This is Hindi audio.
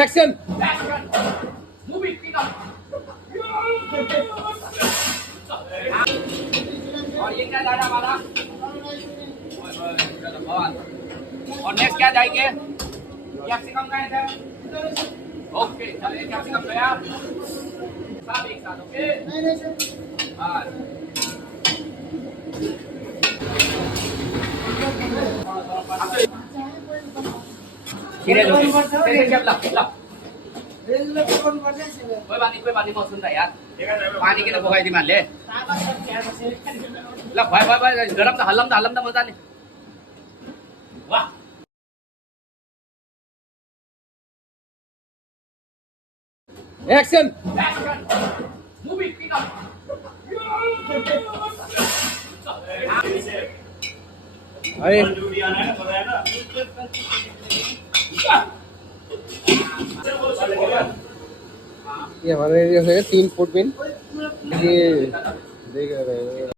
एक्शन। Movie speed up. और ये क्या जा रहा हमारा? और नेक्स्ट क्या जाएंगे? कैप्सिकम का है ओके, चलिए कैप्सिकम गया सब एक साथ। ओके हाँ खीरे दो कोई बात नहीं मौसम था यार पानी के ना भोगाई मान ले ल भाई गरम था हलम था मजा नहीं वाह एक्शन। Movie speed up. अरे ये हमारे एरिया से 3 फुट पिन ये देख रहे हैं।